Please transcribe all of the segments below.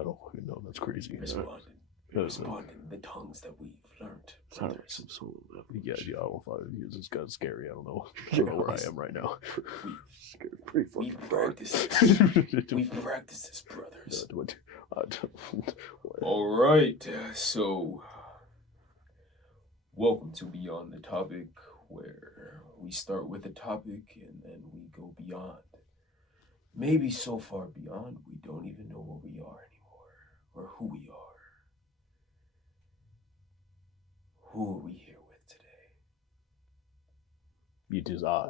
I don't fucking know. That's crazy. Responding the tongues that we've learned. Yeah, I don't find it. It's kind of scary. I don't know. I don't know where I am right now. We've practiced this. We've practiced this, brothers. All right, so welcome to Beyond the Topic, where we start with a topic and then we go beyond. Maybe so far beyond we don't even know what we are anymore or who we are. Who are we here with today? It is I,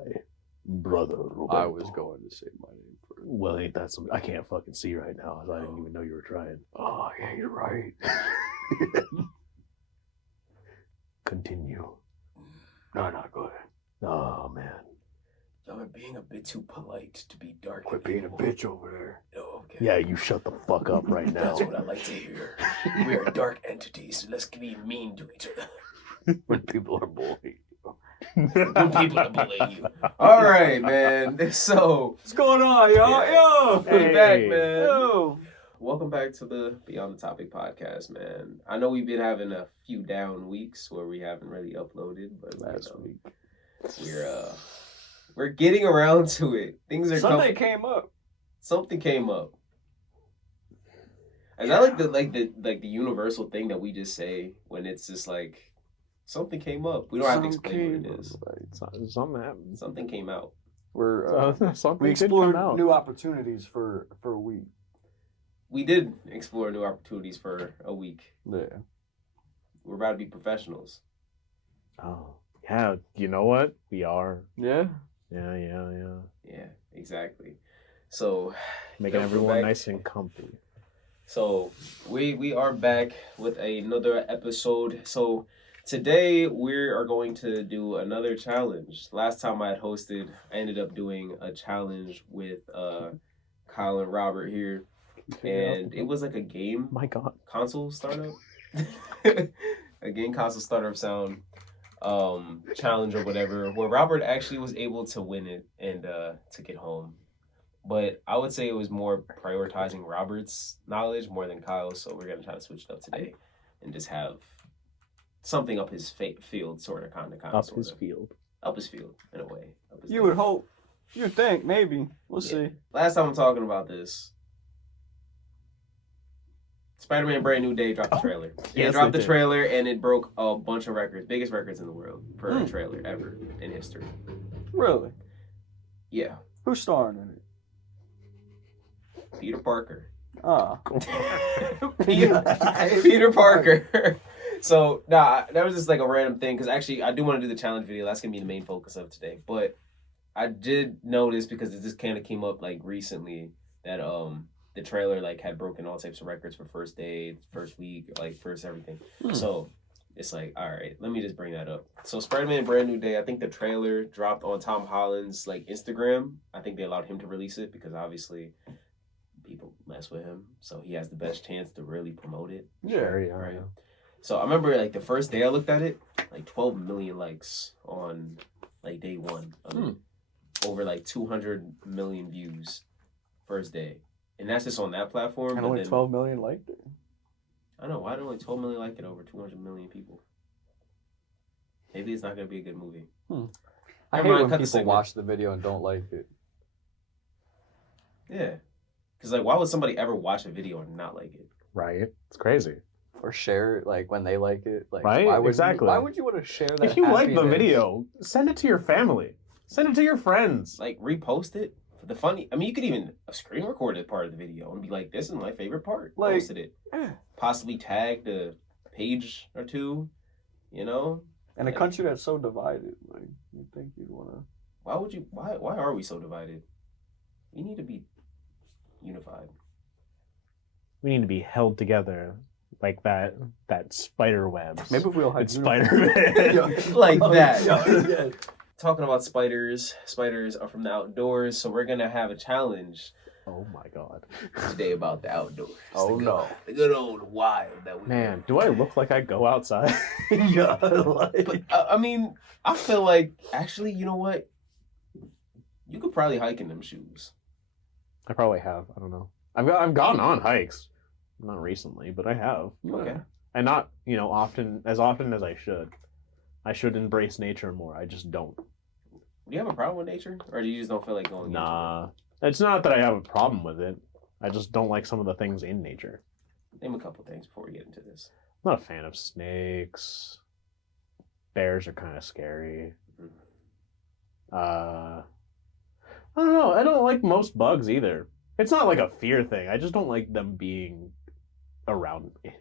Brother Roberto. I was going to say my name first. Well, ain't that some? I can't fucking see right now. I didn't even know you were trying. Oh, yeah, you're right. Continue. No, not good. Oh, man. Y'all are being a bit too polite to be dark. Quit being a bitch over there. Oh, okay. Yeah, you shut the fuck up right now. That's what I like to hear. We are dark entities, so let's be mean to each other. When people are bullying. When people are bullying you. All right, man. So, What's going on, y'all? Yeah. Yo! we're back, man. Yo! Welcome back to the Beyond the Topic podcast, man. I know we've been having a few down weeks where we haven't really uploaded, but Last week. we're getting around to it. Things are Something came up. Something came up. Is that like the universal thing that we just say when it's just like something came up? We don't have to explain what it is. Something happened. Something came out. Something We did come explored out. new opportunities for a week. We did explore new opportunities for a week. Yeah. We're about to be professionals. Oh, yeah. You know what? We are. Yeah? Yeah. Yeah, exactly. So Making we're everyone back. nice and comfy. So we are back with another episode. So today we are going to do another challenge. Last time I had hosted, I ended up doing a challenge with Kyle and Robert here, and it was like a game My God. console startup, a game console startup sound challenge or whatever, where Robert actually was able to win it and took it home. But I would say it was more prioritizing Robert's knowledge more than Kyle's, so we're going to try to switch it up today and just have something up his field, sort of, kind of. Up his field. Up his field, in a way. Up his You field. would hope. You'd think, maybe. We'll Yeah. see. Last time I'm talking about this, Spider-Man Brand New Day dropped the trailer. yes, It dropped they the did. trailer, and it broke a bunch of records. Biggest records in the world for a trailer ever in history. Really? Yeah. Who's starring in it? Peter Parker. Ah. Peter Parker. So, that was just like a random thing, because actually I do want to do the challenge video. That's going to be the main focus of today. But I did notice, because it just kind of came up like recently, that the trailer like had broken all types of records for first day, first week, like first everything. So it's like, all right, let me just bring that up. So Spider-Man Brand New Day, I think the trailer dropped on Tom Holland's like Instagram. I think they allowed him to release it because obviously people mess with him, so he has the best chance to really promote it. Yeah. Right. So I remember like the first day I looked at it, like 12 million likes on like day one of it. Over like 200 million views first day. And that's just on that platform. And but only then, 12 million liked it. I don't know, why do only 12 million like it over 200 million people? Maybe it's not going to be a good movie. I Never hate mind, when cut the people segment. watch the video and don't like it. Yeah. Because like, why would somebody ever watch a video and not like it? Right? It's crazy. Or share it, like, when they like it. Like, Right? Why would Exactly. why would you want to share that If you like the happiness? video, send it to your family. Send it to your friends. Like, repost it. The funny, I mean, you could even screen record it part of the video and be like, this is my favorite part. Like, Posted it. Yeah. Possibly tagged a page or two, you know? In a country that's so divided, like, you'd think you'd want to... Why are we so divided? We need to be unified. We need to be held together like that spider web. Maybe if we all had It's Spider-Man. Like that. Yeah. Talking about spiders are from the outdoors, so we're gonna have a challenge Oh my God. today about the outdoors. Oh, no. The good old wild that we Man, do I look like I go outside? Yeah, like... But I mean, I feel like actually, you know what? You could probably hike in them shoes. I probably have. I don't know. I've gone on hikes. Not recently, but I have. Okay. And not, often as I should. I should embrace nature more. I just don't. Do you have a problem with nature, or do you just don't feel like going? Nah. It's not that I have a problem with it. I just don't like some of the things in nature. Name a couple things before we get into this. I'm not a fan of snakes. Bears are kind of scary. I don't know. I don't like most bugs either. It's not like a fear thing. I just don't like them being around me.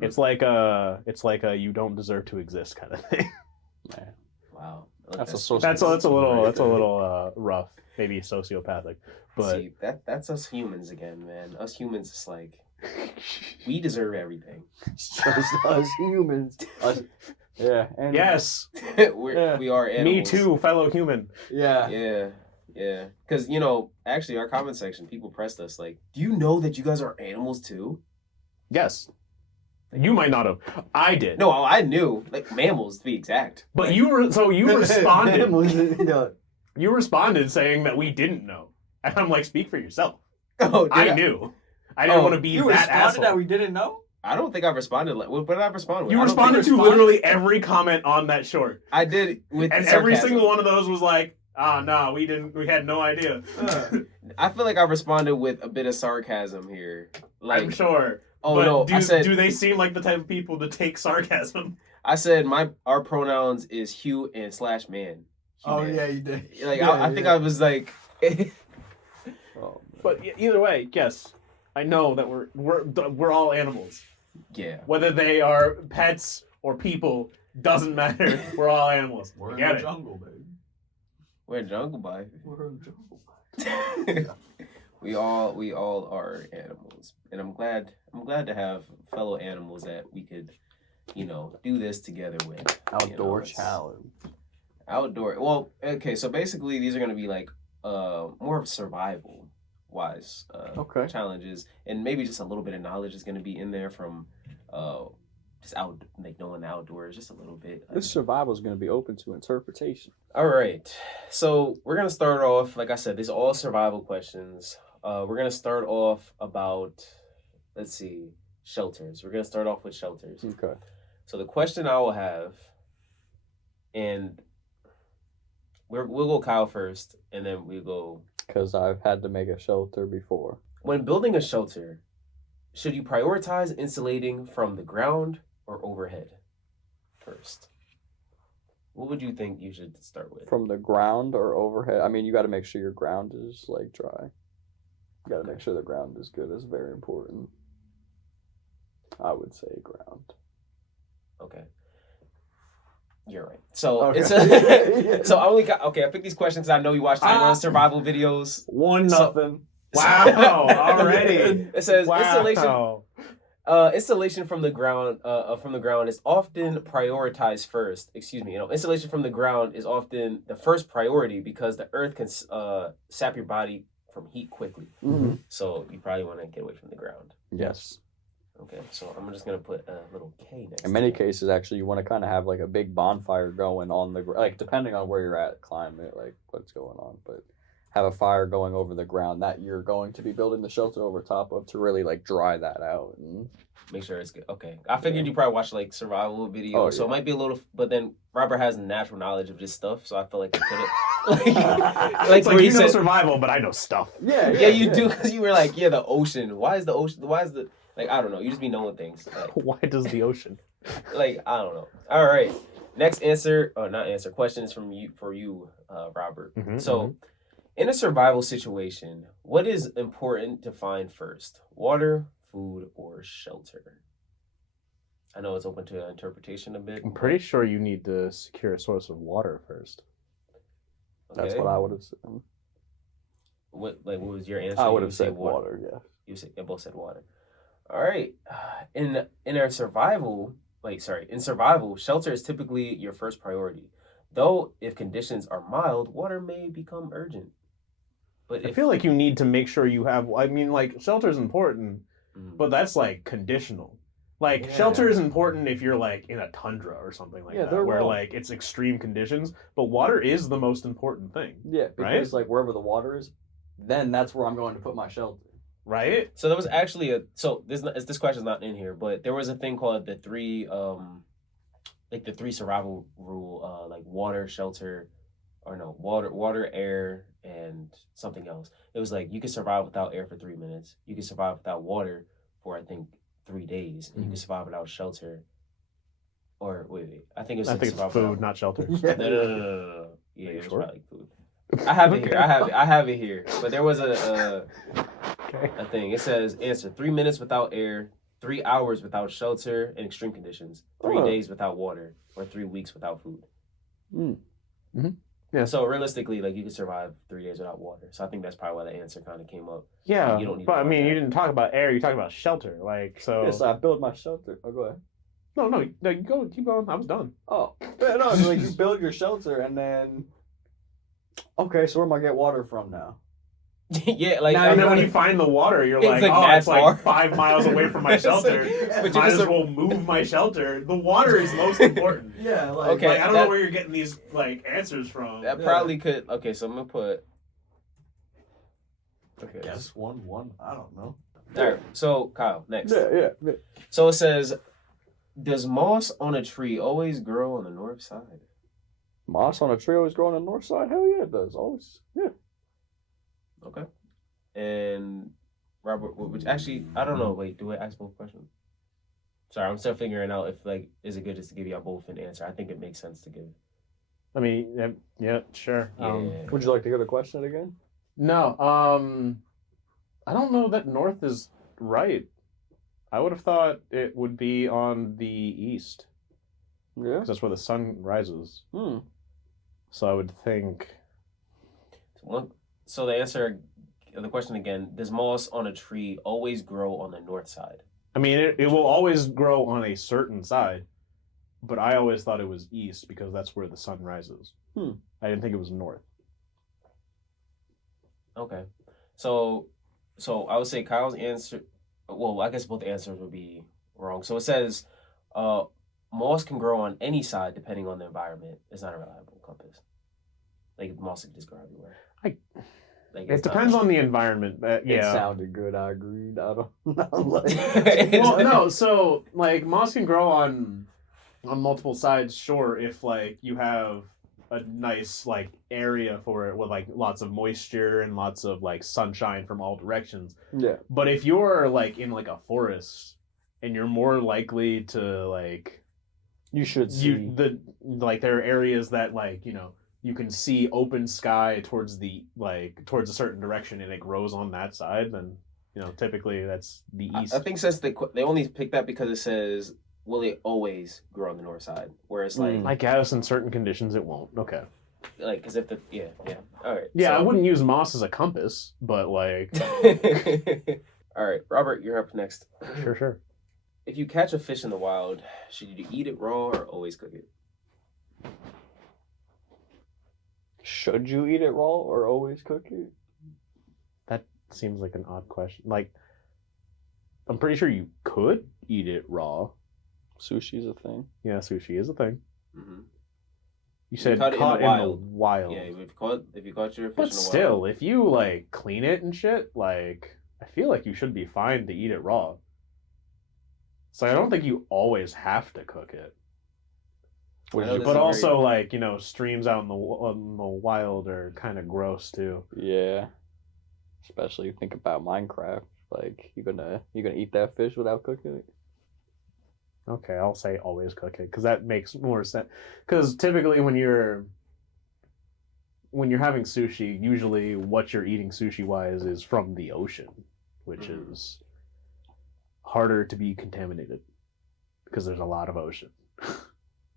It's like a you don't deserve to exist kind of thing. Man. Wow. That's a That's a little rough, maybe sociopathic, but See, that's us humans again, man. Us humans, it's like we deserve everything. us humans. Yeah. And yes, We are animals. me too, fellow human. Yeah. Yeah. Because actually, our comment section, people pressed us like, "Do you know that you guys are animals too?" Yes, you might not have. I did. No, I knew, like mammals to be exact. but Like, you responded. Yeah. You responded saying that we didn't know, and I'm like, speak for yourself. Oh, I did knew. I didn't Oh, want to be You that responded asshole. that we didn't know? I don't think I responded. What did I respond with? You I don't responded think- to literally every comment on that short. I did with And every sarcasm. single one of those was like, no, we didn't. We had no idea. I feel like I responded with a bit of sarcasm here. Like, I'm sure. oh but no, do, I said do they seem like the type of people to take sarcasm? I said our pronouns is Hugh and /man. Human. you did. Like I think I was like, Oh, But either way, yes, I know that we're all animals. yeah. Whether they are pets or people, doesn't matter. We're all animals. we're in Get the it? jungle, baby. We're in jungle, boy. We're in the jungle. we all are animals, and I'm glad to have fellow animals that we could, do this together with. Outdoor It's challenge. Outdoor. Well, okay. So basically, these are gonna be like more of survival wise Okay. challenges, and maybe just a little bit of knowledge is gonna be in there from just knowing the outdoors just a little bit. This survival is going to be open to interpretation. All right. So we're going to start off, like I said, these are all survival questions. We're going to start off about, let's see, shelters. We're going to start off with shelters. Okay. So the question I will have, and we'll go Kyle first, and then we go. Because I've had to make a shelter before. When building a shelter, should you prioritize insulating from the ground or overhead first? What would you think you should start with? From the ground or overhead? I mean, you got to make sure your ground is like dry. You got to make sure the ground is good. It's very important. I would say ground. Okay. You're right. So Okay. it's so I only got I picked these questions because I know you watch survival videos. 1-0. Wow, already. It says installation. Wow. Installation from the ground is often prioritized first. Excuse me. Installation from the ground is often the first priority because the earth can sap your body from heat quickly. Mm-hmm. So you probably want to get away from the ground. Yes. Okay. So I'm just gonna put a little K next. In many to it. cases, actually, you want to kind of have like a big bonfire going on the like depending on where you're at, climate, like what's going on, but have a fire going over the ground that you're going to be building the shelter over top of to really like dry that out and Make sure it's good. Okay. I figured you probably watch like survival videos, Oh, so it yeah. might be a little. But then Robert has natural knowledge of this stuff, so I feel like he put it like It's where like he you know said, survival, but I know stuff. "Yeah, you do," because you were like, "Yeah, the ocean. Why is the ocean? Why is the like? I don't know. You just be knowing things. Why does the ocean? Like I don't know. All right. Next answer, or not answer. Question is from you for you, Robert. Mhm, So, in a survival situation, what is important to find first? Water, food, or shelter? I know it's open to interpretation a bit. I'm pretty sure you need to secure a source of water first. that's Okay. what I would have said. What was your answer? I would You have say said water, yeah. You both said water. All right. In our survival, in survival, shelter is typically your first priority. Though if conditions are mild, water may become urgent. But I feel like you need to make sure you have. I mean, like shelter is important, Mm. but that's like conditional. Like Yeah. shelter is important if you're like in a tundra or something like Yeah, that, they're where real. like it's extreme conditions. But water is the most important thing. Yeah, Right? because like wherever the water is, then that's where I'm going to put my shelter. right? So there was actually this question's not in here, but there was a thing called the three like the three survival rule, like water, shelter, or no, water, air, and something else. It was like you could survive without air for 3 minutes. You could survive without water for I think 3 days, and you could survive without shelter. Or wait, I think it's I think it's food, not shelter. No. Yeah, Are you it was sure? probably food. I have it here. I have it here. But there was a thing. It says answer 3 minutes without air, 3 hours without shelter in extreme conditions, 3 days without water, or 3 weeks without food. Yeah. So realistically, like you could survive 3 days without water. So I think that's probably why the answer kind of came up. Yeah, Like, you don't need but to I find mean, that. you didn't talk about air. You talked about shelter. Like so. Yes, I build my shelter. Oh, go ahead. No, you go. Keep going. I was done. Oh, yeah, no, it's like you build your shelter and then. Okay, so where am I get water from now? Yeah, like And then when you find the water, you're It's like, like oh, that it's far. like 5 miles away from my It's like- shelter. but you Might just- as well move my shelter. The water is most important. Yeah, like. Okay. Like, I don't that- know where you're getting these like answers from. that probably could. Okay, so I'm gonna put. Okay. Guess one. I don't know. All right. So Kyle, next. Yeah. So it says, does moss on a tree always grow on the north side? Moss on a tree always grow on the north side? Hell yeah, it does. Always. Yeah. Okay. And Robert, which actually, I don't know. Wait, do I ask both questions? Sorry, I'm still figuring out if like, is it good just to give y'all both an answer? I think it makes sense to give. I mean, yeah, sure. Yeah. Would you like to hear the question again? No, I don't know that north is right. I would have thought it would be on the east Yeah. because that's where the sun rises. So I would think. So the answer, the question again, does moss on a tree always grow on the north side? I mean, it will always grow on a certain side, but I always thought it was east because that's where the sun rises. I didn't think it was north. Okay. So I would say Kyle's answer, well, I guess both answers would be wrong. So it says, moss can grow on any side depending on the environment. It's not a reliable compass. Like moss can just grow everywhere. It depends on the environment. It Yeah. sounded good. I agreed. I don't like. Well, no. So like moss can grow on multiple sides. Sure, if like you have a nice like area for it with like lots of moisture and lots of like sunshine from all directions. Yeah. But if you're like in like a forest and you're more likely to like You should see. there are areas that like, you know, you can see open sky towards a certain direction and it grows on that side, then, you know, typically that's the east. I think since they only picked that because it says, will it always grow on the north side? Where it's like, I guess in certain conditions it won't. Okay. like, because if yeah. All right. Yeah, I so- wouldn't use moss as a compass, but like All right, Robert, you're up next. sure. If you catch a fish in the wild, should you eat it raw or always cook it? Should you eat it raw or always cook it? That seems like an odd question. Like I'm pretty sure you could eat it raw. Sushi's a thing. Yeah, sushi is a thing. Mm-hmm. You said caught it in the caught in the wild. wild. Yeah, if you caught your fish But in the still, wild. if you like clean it and shit, like I feel like you should be fine to eat it raw. So I don't think you always have to cook it. I know this But is also, like, you know, streams out in the wild are kind of gross too. Yeah. Especially think about Minecraft. Like you gonna eat that fish without cooking it? Okay, I'll say always cook it because that makes more sense. Because typically when you're having sushi, usually what you're eating sushi wise is from the ocean, which is harder to be contaminated because there's a lot of ocean.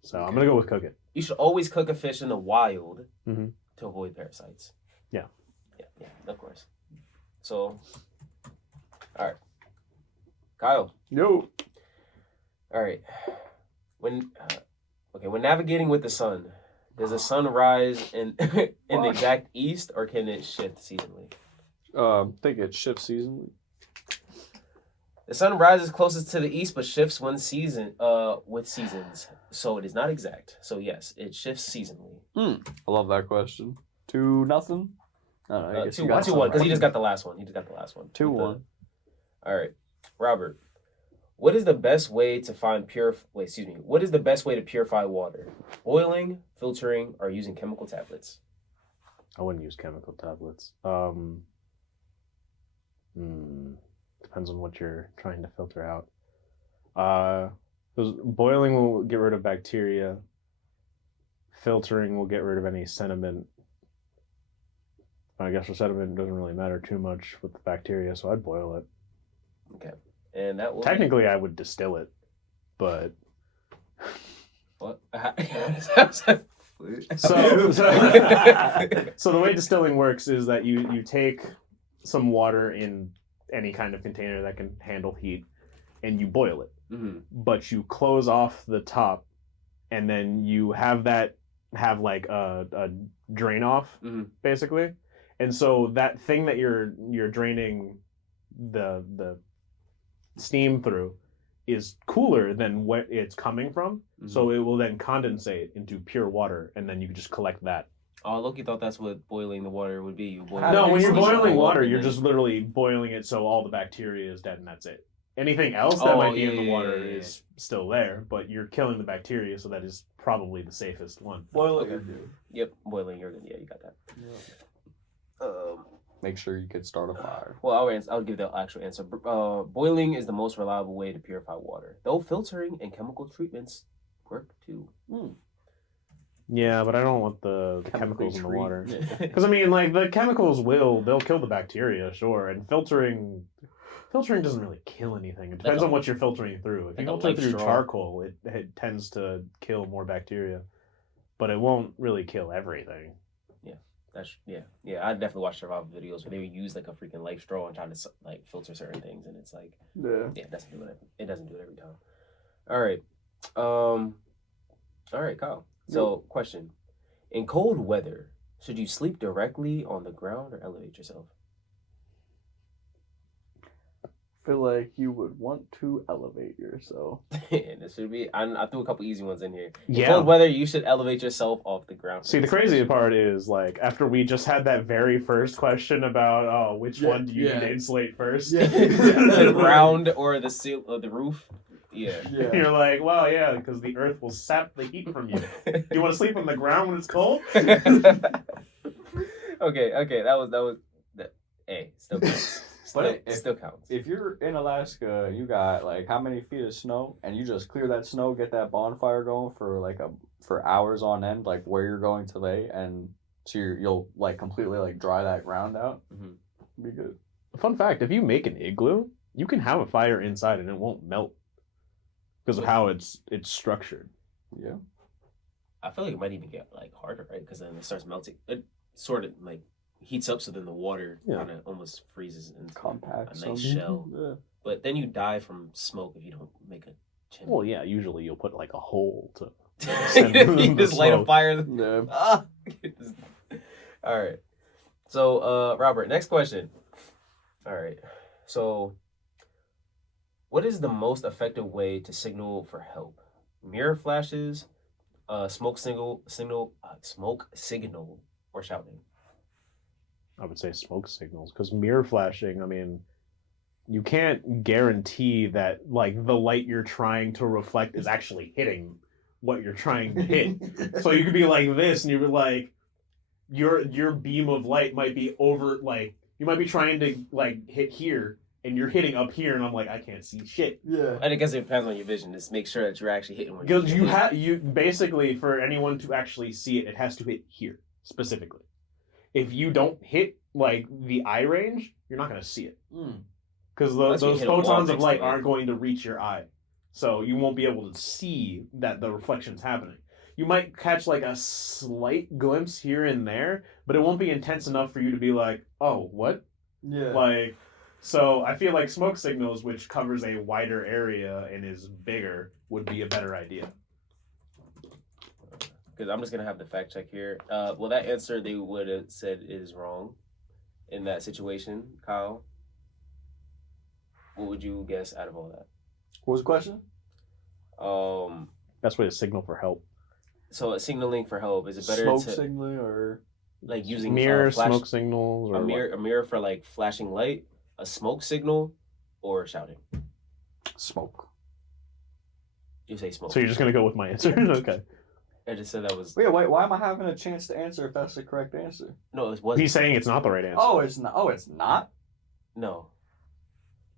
So I'm gonna go with cook it. You should always cook a fish in the wild Mhm. to avoid parasites. Yeah, of course. So, all right, Kyle. No. All right. When navigating with the sun, does the sun rise in in the exact east or can it shift seasonally? I think it shifts seasonally. The sun rises closest to the east but shifts with seasons. So it is not exact. So yes, it shifts seasonally. I love that question. 2-0. I don't know. I guess you got 2-1 because he just got the last one. 2-1. All right, Robert. What is the best way to What is the best way to purify water? Boiling, filtering, or using chemical tablets? I wouldn't use chemical tablets. Depends on what you're trying to filter out. 'Cause boiling will get rid of bacteria. Filtering will get rid of any sediment. I guess the sediment doesn't really matter too much with the bacteria, so I'd boil it. Okay, and that will Technically, I would distill it, but what? so the way distilling works is that you take some water in any kind of container that can handle heat, and you boil it. Mhm. But you close off the top, and then you have like a drain off, Mhm. basically. And so that thing that you're draining the steam through is cooler than what it's coming from. So it will then condensate into pure water, and then you can just collect that. Oh, Loki thought that's what boiling the water would be. You boil No, No, it, when you're steam it boiling up, water, and you're then- just literally boiling it so all the bacteria is dead and that's it. Anything else that might be in the yeah, water yeah, yeah. is still there, but you're killing the bacteria, so that is probably the safest one. Boil Okay. it, dude. Yep, boiling. You're good. Yeah, you got that. Make sure you could start a fire. Well, I'll give the actual answer. Boiling is the most reliable way to purify water, though filtering and chemical treatments work too. Yeah, but I don't want the Chemically chemicals in the treat- water. Yeah. Because I mean, like the chemicals they'll kill the bacteria, sure, and filtering doesn't really kill anything. It depends Like a- on what you're filtering through. If like you a filter life through straw. charcoal, it tends to kill more bacteria, but it won't really kill everything. Yeah. I definitely watched survival videos where they would use like a freaking life straw and try to like filter certain things, and it's like, Yeah. yeah, it doesn't do it. It doesn't do it every time. All right, all right, Kyle. So, question: in cold weather, should you sleep directly on the ground or elevate yourself? Feel like you would want to elevate yourself. And it should be. I threw a couple easy ones in here. In Yeah. cold weather, you should elevate yourself off the ground. See, the crazy part is like after we just had that very first question about which Yeah, one do you yeah. need to insulate first? the ground or the seal or the roof. Yeah. Yeah. You're like, well, yeah, because the earth will sap the heat from you. You want to sleep on the ground when it's cold? okay. Hey, still counts. But Still counts. If you're in Alaska, you got like how many feet of snow, and you just clear that snow, get that bonfire going for hours on end, like where you're going to lay, and so you'll like completely like dry that ground out. Mhm. Be good. Fun fact: if you make an igloo, you can have a fire inside and it won't melt because of how it's structured. Yeah. I feel like it might even get like harder, right? Because then it starts melting. It sort of like heats up, so then the water Yeah. kind of almost freezes into Compact. a nice shell. Yeah. But then you die from smoke if you don't make a chimney. Well, yeah, usually you'll put like a hole to. you just light a smoke. fire. Yeah. Ah! All right. So, Robert, next question. All right. So, what is the most effective way to signal for help? Mirror flashes, smoke signal, or shouting? I would say smoke signals because mirror flashing. I mean, you can't guarantee that like the light you're trying to reflect is actually hitting what you're trying to hit. So you could be like this, and you're like, your beam of light might be over, like you might be trying to like hit here, and you're hitting up here, and I'm like, I can't see shit. Yeah. And I guess it depends on your vision. Just make sure that you're actually hitting where Because you you basically for anyone to actually see it, it has to hit here specifically. If you don't hit like the eye range, you're not gonna see it. Because Unless you those hit a wall photons of next light to it. aren't going to reach your eye. So you won't be able to see that the reflection's happening. You might catch like a slight glimpse here and there, but it won't be intense enough for you to be like, oh, what? Yeah. Like, so I feel like smoke signals, which covers a wider area and is bigger, would be a better idea. Because I'm just gonna have the fact check here. Well, that answer they would have said is wrong in that situation, Kyle. What would you guess out of all that? What was the question? Best way to signal for help. So signaling for help, is it better Smoke to signaling or like using Mirror, flash, smoke signals, or a mirror for like flashing light, a smoke signal, or shouting? Smoke. You say smoke. So you're just gonna go with my answer? Okay. I just said that was Wait, why am I having a chance to answer if that's the correct answer? no. It wasn't. He's saying it's not the right answer. Oh, it's not. Oh, it's not. No.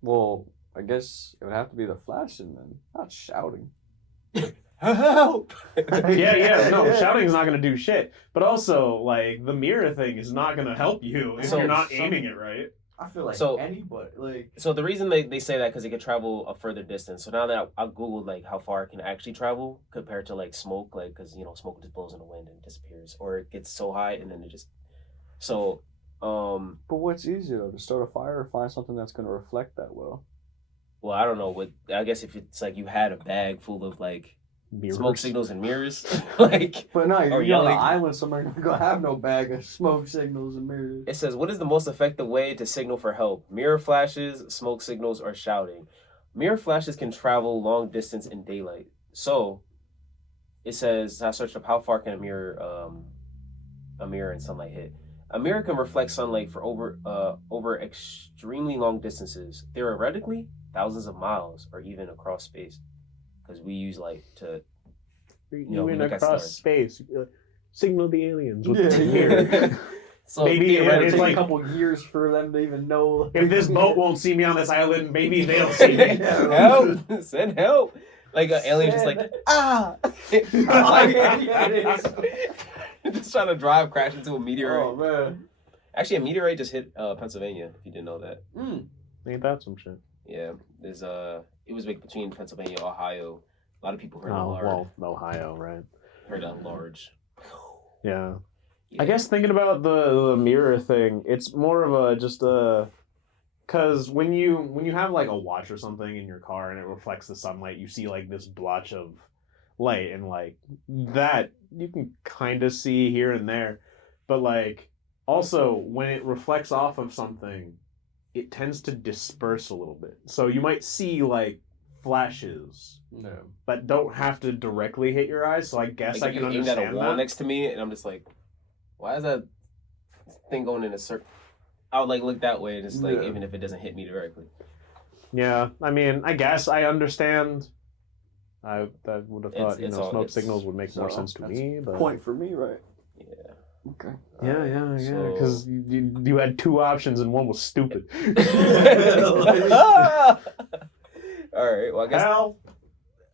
Well, I guess it would have to be the flashing then, not shouting. Help! Yeah. No, shouting's not gonna do shit. But also, like, the mirror thing is not gonna help you if So- you're not aiming it right. I feel like So- anybody like. So the reason they say that because it can travel a further distance. So now that I googled like how far it can actually travel compared to like smoke, like because smoke just blows in the wind and disappears, or it gets so high and then it just. So, But what's easier though, to start a fire or find something that's gonna reflect that well? well, I don't know what. I guess if it's like you had a bag full of like Mirrors. smoke signals and mirrors, like. But no, Or you're on yelling. an island somewhere. You're gonna have no bag of smoke signals and mirrors. It says, what is the most effective way to signal for help? Mirror flashes, smoke signals, or shouting? Mirror flashes can travel long distance in daylight. So, it says, I searched up how far can a mirror and sunlight hit. A mirror can reflect sunlight for over extremely long distances. Theoretically, thousands of miles or even across space. Because we use light to... You we went look at across stars. space. Signal the aliens with Yeah, the yeah. mirror. So Maybe It'll it's take like- a couple years for them to even know. If this boat won't see me on this island, maybe they'll see me. help! Send help! Like an alien just like, ah! Just trying to drive, crash into a meteorite. Oh man. Actually, a meteorite just hit Pennsylvania. If you didn't know that, Ain't that some shit? yeah. There's it was like between Pennsylvania, Ohio. A lot of people heard Oh, large. well, Ohio, right? Heard that large. Yeah. Yeah. I guess thinking about the mirror thing, it's more of a just a because when you have like a watch or something in your car and it reflects the sunlight, you see like this blotch of light and like that you can kind of see here and there, but like also when it reflects off of something, it tends to disperse a little bit. So you might see like flashes No. that don't have to directly hit your eyes. So I guess Like I if can you aimed at a understand wall that. next to me, and I'm just like, why is that thing going in a circle? I would like look that way, just like Yeah. even if it doesn't hit me directly. Yeah, I mean, I guess I understand. I would have thought It's smoke all- signals would make more so sense to that's me, but Point for me, right? Yeah. Okay. yeah, So- because you had two options and one was stupid. All right. Well, Hell,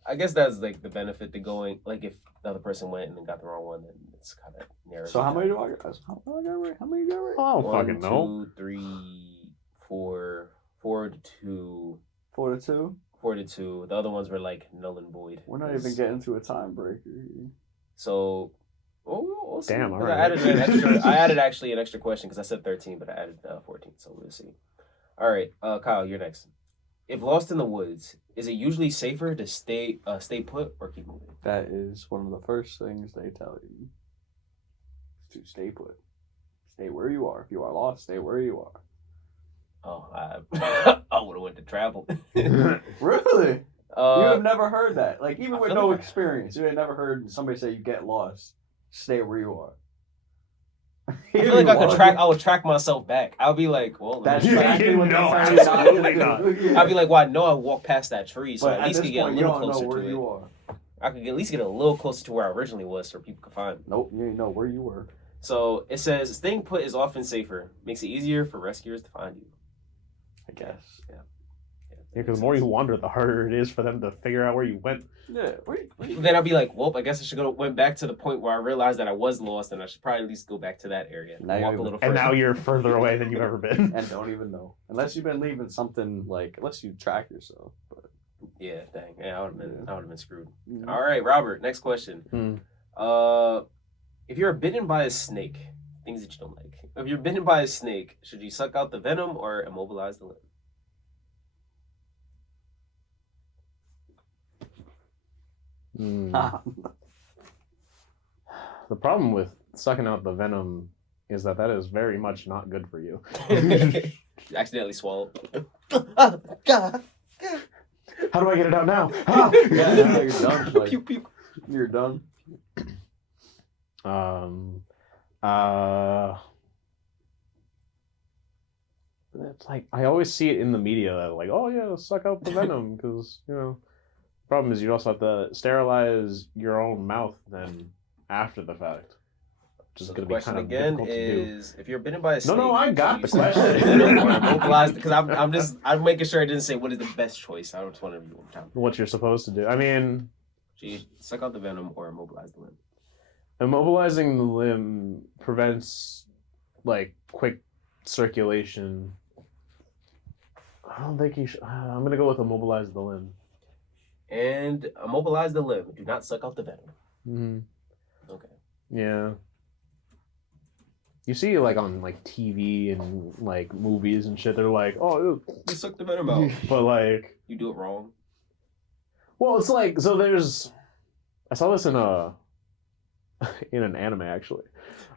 I guess that's like the benefit to going. Like if the other person went and then got the wrong one, then it's kind of narrows. So it how many down. do I got? How many I got right? How many you got right? I don't 1, fucking know. 2, 3, 4, 4 to 2, 4 to 2. 4 to 2. The other ones were like null and void. We're not even getting to a tiebreaker here. So. We'll see. Damn, 'Cause alright. I added an extra. I added actually an extra question because I said 13, but I added 14. So we'll see. All right, Kyle, you're next. If lost in the woods, is it usually safer to stay put or keep moving? That is one of the first things they tell you. To stay put. Stay where you are. If you are lost, stay where you are. Oh, I would have went to travel. Really? You have uh, never heard that. Like even I with feel no like I- experience, you had never heard somebody say you get lost. Stay where you are. I feel like I would track myself back. I'll be like, well, let That's me You track. exactly what know, they're telling you not to absolutely do. not. Yeah. I'll be like, well, I know I walked past that tree, so But at at least this could get a point, you little don't know closer where to it. you are. I could at least get a little closer to where I originally was, so people could find me. Nope, you ain't know where you were. So it says staying put is often safer, makes it easier for rescuers to find you. I guess. Yeah, because the more you wander, the harder it is for them to figure out where you went. Yeah. Then I'll be like, well, I guess I should went back to the point where I realized that I was lost, and I should probably at least go back to that area and Now walk you're- a little And further. now you're further away than you've ever been. And don't even know. Unless you've been leaving something like, unless you track yourself. But Yeah, dang. Yeah, I would have been screwed. Mhm. All right, Robert. Next question. Hmm. If you're bitten by a snake, things that you don't like. If you're bitten by a snake, should you suck out the venom or immobilize the limb? Hmm. The problem with sucking out the venom is that is very much not good for you. Accidentally swallowed. How do I get it out now? Ah! yeah, now you're done. Like, Pew, pew. you're done. it's like I always see it in the media, like, oh yeah, suck out the venom, because problem is you also have to sterilize your own mouth then after the fact. Which is So going the to be question kind of again difficult to do. is, if you're bitten by a snake, No, I got can the you suck question. out the venom or immobilize? Because I'm making sure I didn't say what is the best choice. I just want to do one time. What you're supposed to do. I mean, G, suck out the venom or immobilize the limb. immobilizing the limb prevents like quick circulation. I don't think you should. I'm going to go with immobilize the limb. And immobilize the limb. Do not suck out the venom. Mm-hmm. Okay. Yeah. You see, like on like TV and like movies and shit, they're like, "Oh," You suck the venom out. but like, You do it wrong. well, it's like so. I saw this in in an anime actually,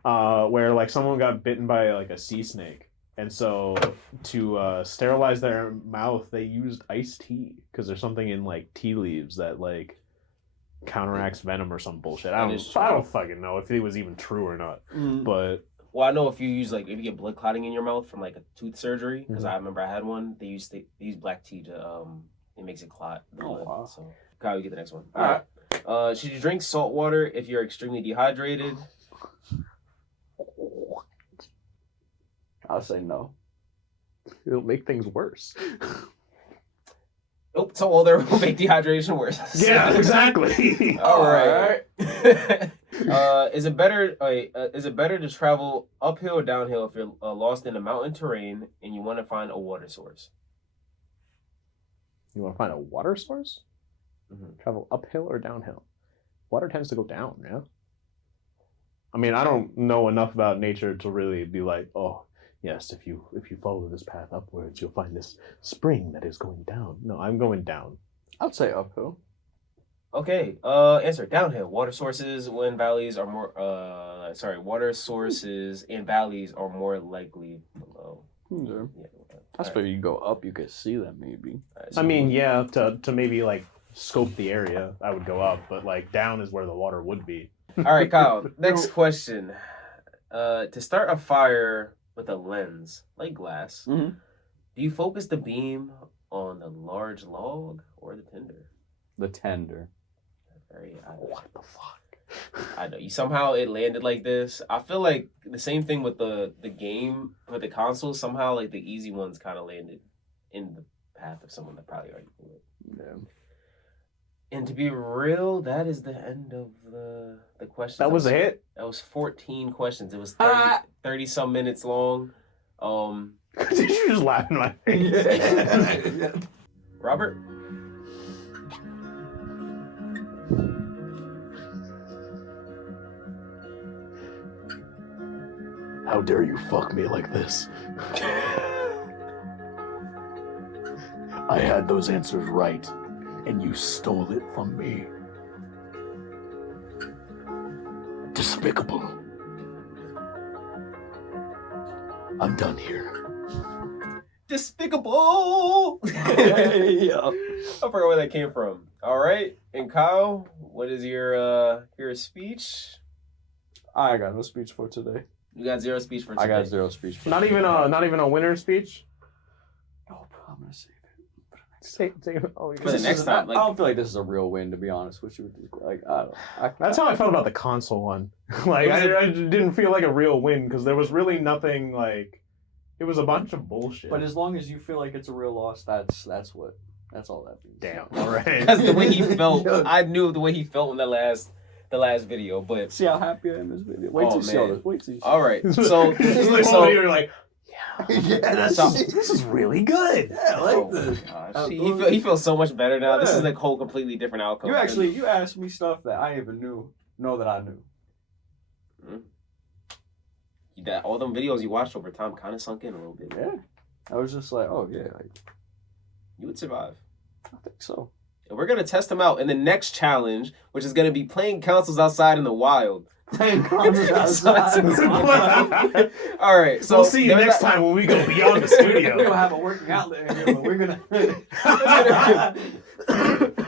where like someone got bitten by like a sea snake, and so to sterilize their mouth, they used iced tea because there's something in like tea leaves that like counteracts venom or some bullshit. I That is don't. true. I don't fucking know if it was even true or not, but. Well, I know if you get blood clotting in your mouth from like a tooth surgery, because Mhm. I remember I had one. They use black tea to it makes it clot the Oh, blood. wow. So Kyle, you get the next one. All right. Should you drink salt water if you're extremely dehydrated? I'll say no. It'll make things worse. Nope. Salt water will make dehydration worse. Yeah, exactly. All right. Is it better to travel uphill or downhill if you're lost in a mountain terrain and you want to find a water source? You want to find a water source? Mhm. Travel uphill or downhill? Water tends to go down, yeah? I mean, I don't know enough about nature to really be like, oh, yes, if you follow this path upwards, you'll find this spring that is going down. No, I'm going down. I'd say uphill. Okay. Answer downhill. Water sources and valleys are more. Water sources and valleys are more likely below. Yeah. Yeah. I figure you go up, you could see them maybe. Alright, I mean, yeah, to maybe like scope the area, I would go up, but like down is where the water would be. All right, Kyle. Next question. To start a fire with a lens like glass, Mhm. do you focus the beam on the large log or the tinder? The tender. What the fuck? I know you somehow it landed like this. I feel like the same thing with the game for the console. Somehow, like the easy ones kind of landed in the path of someone that probably already knew it. Yeah. And to be real, that is the end of the questions. That was it? That was 14 questions. It was 30 some minutes long. Did you just laugh in my face? Robert? How dare you fuck me like this? I had those answers right, and you stole it from me. Despicable. I'm done here. Despicable! Yeah. I forgot where that came from. All right, and Kyle, what is your speech? I got no speech for today. You got zero speech for today. I got zero speech for Not today. even a winner speech. Nope, I'm gonna save it. Say, oh, For the This next is- time, I don't feel like this is a real win, to be honest with you. Like, I don't. That's how I felt about the console one. Like, I didn't feel like a real win because there was really nothing like. It was a bunch of bullshit. But as long as you feel like it's a real loss, that's all that means. Damn. All right. Because the way he felt, I knew the way he felt in the last video. But See how happy I am in this video. Wait Oh, till you see all man. this. Wait till you see. all right, so you're like, Yeah, this is really good. Yeah, I like oh this. my gosh. He feels so much better now. This is a whole completely different outcome. You asked me stuff that I even know that I knew. That all them videos you watched over time kind of sunk in a little bit. Yeah, I was just like, oh yeah, You would survive. I think so. And we're gonna test them out in the next challenge, which is gonna be playing consoles outside in the wild. Playing consoles outside. All right, so we'll see you next time when we go beyond the studio. We don't have a working outlet here, but we're gonna.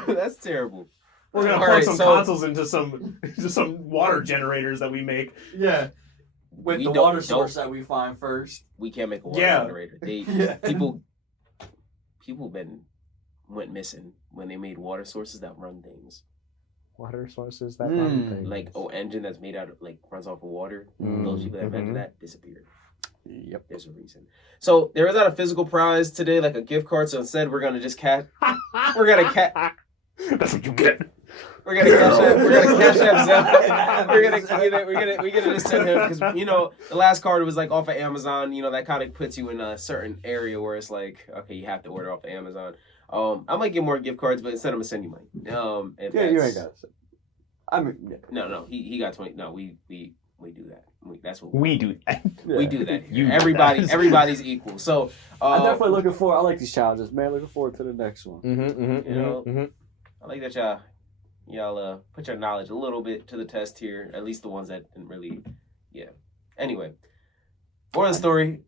That's terrible. We're gonna All plug right, some so- consoles into some water generators that we make. Yeah. With We the don't- water source don't- that we find first. We can't make a water Yeah. generator. They Yeah. people went missing when they made water sources that run things. Water sources that Mm. run things. Like engine that's made out of runs off of water. Mm, Those people that invented mhm. that disappeared. Yep. There's a reason. So there is not a physical prize today, like a gift card. So instead, we're gonna just we're gonna That's what you get. We're gonna cash app. We're gonna cash app Zell. We're gonna just send him because the last card was like off of Amazon. That kind of puts you in a certain area where it's like, okay, you have to order off of Amazon. I might get more gift cards, but instead I'm gonna send you money. If Yeah, you that's- ain't got it. I mean, yeah. No, he got 20. No, we do that. That's what We do that. we do that. You Here. do that. Everybody's equal. So I'm definitely looking forward. I like these challenges, man. Looking forward to the next one. You know, I like that y'all put your knowledge a little bit to the test here. At least the ones that didn't really, yeah. Anyway, more of the story.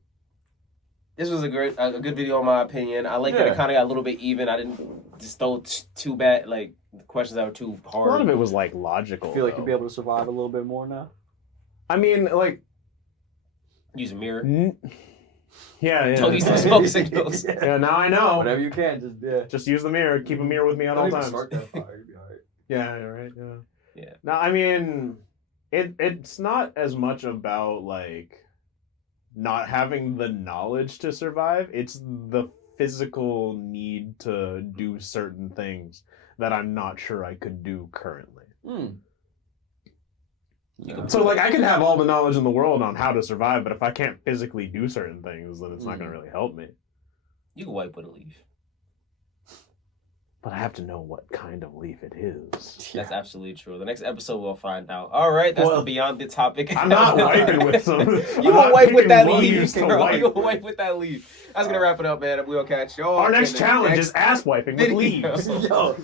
This was a good video in my opinion. I like that Yeah. it kind of got a little bit even. I didn't just throw too bad the questions that were too A hard. lot of it was like logical. I feel like though. you'll be able to survive a little bit more now. I mean, like, Use a mirror. yeah. Don't use the smoke signals. Yeah, now I know. Whatever you can, Just use the mirror. Keep a mirror with me at all times. that fire. You'll be all right. Yeah, right. Yeah. Yeah. No, I mean, it's not as much about like not having the knowledge to survive. It's the physical need to do certain things that I'm not sure I could do currently. So like I can have all the knowledge in the world on how to survive, but if I can't physically do certain things, then it's not going to really help me. You can wipe with a leaf. But I have to know what kind of leaf it is. That's absolutely true. The next episode we'll find out. All right, that's Well, the beyond the topic. I'm not wiping with some. You I'm gonna not wipe with picking that leaves leaf, to girl. wipe You gonna with. wipe with that leaf. That's gonna wrap it up, man. We'll catch y'all. Our next in the challenge next is ass wiping with video. leaves. Yo.